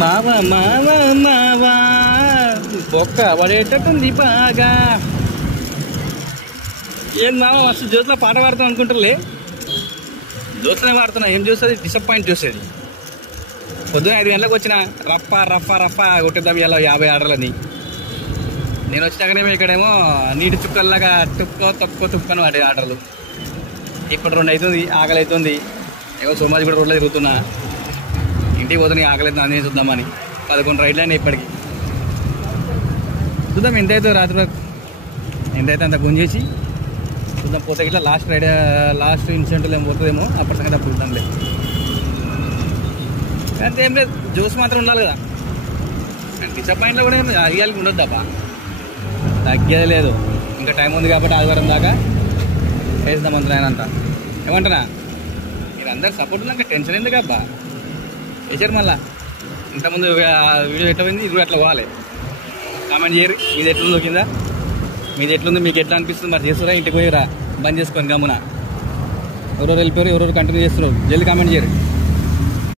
మావా మావా మావా బొక్క పడేటట్టుంది బాగా. ఏం మావా మస్తు జ్యోతిలో పాట పాడుతాం అనుకుంటారులే. జ్యోతినే పాడుతున్నా, ఏం చూస్తుంది డిసప్పాయింట్ చూసేది. పొద్దున 5 గంటలకు వచ్చిన రఫా రఫా రఫా కొట్టేద్దాం ఇలా 50 ఆర్డర్లని. నేను వచ్చినాకనేమో ఇక్కడేమో నీటి చుక్కల్లాగా తుక్కో తక్కువ తుక్కను వాడే ఆర్డర్లు. ఇప్పుడు 2 అవుతుంది, ఆకలి అవుతుంది. ఏమో సోమాజి కూడా రోడ్లో తిరుగుతున్నా. ఇంటికి పోతున్నాయి, ఆకలి అవుతుంది, అన్నీ చూద్దామని. 11 రైడ్లు అయినాయి ఇప్పటికి. చూద్దాం ఎంత అవుతుందో రాత్రి వరకు, ఎంతైతే అంత గుంజేసి చూద్దాం. పోతే ఇట్లా లాస్ట్ ఇన్సిడెంట్లు ఏమో పోతుందేమో, అప్పటి సంగతి అప్పుడు చూద్దాంలే. అంతే, ఏం లేదు, జ్యూస్ మాత్రం ఉండాలి కదా. డిసప్పాయింట్లో కూడా ఏం అడిగాలికి ఉండొద్దు తప్ప, తగ్గేది లేదు. ఇంకా టైం ఉంది కాబట్టి ఆదివారం దాకా వేద్దాం అందులో ఆయన అంతా. ఏమంటున్నా, మీరు అందరు సపోర్ట్ ఉన్నాక టెన్షన్ ఎందుకు అబ్బా. వేసారు మళ్ళా. ఇంతకుముందు వీడియో ఎట్లా పోయింది, ఇది కూడా అట్లా పోవాలి. కామెంట్ చేయరు, మీది ఎట్లుందో కింద, మీది ఎట్లుంది, మీకు ఎట్లా అనిపిస్తుంది మరి. చేస్తారా ఇంటికి పోయిరా బంద్ చేసుకొని గమ్మున. ఎవరెవరు వెళ్ళిపోయారు, ఎవరెవరు కంటిన్యూ చేస్తున్నారు, జల్దీ కామెంట్ చేయరు.